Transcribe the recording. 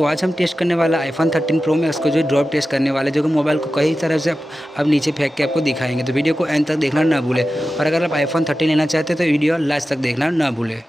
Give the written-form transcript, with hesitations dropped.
तो आज हम टेस्ट करने वाला iPhone 13 Pro में उसको जो ड्रॉप टेस्ट करने वाले, जो कि मोबाइल को कई तरह से अब नीचे फेंक के आपको दिखाएंगे। तो वीडियो को एंड तक देखना ना भूलें, और अगर आप iPhone 13 लेना चाहते हैं तो वीडियो लास्ट तक देखना ना भूलें।